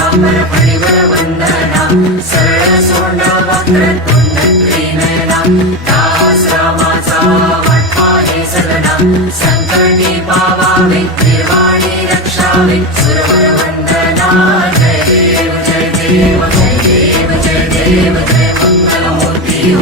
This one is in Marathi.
परापरपणिवर वंदना सरळ सोंड वक्रतुंड त्रिनयना दास रामाचा वाटपाहे सदना संकटी पावावे निर्वाणी रक्षावे सुरवर वंदना जय देव जय देव जय देव जय देव जय मंगलमूर्ती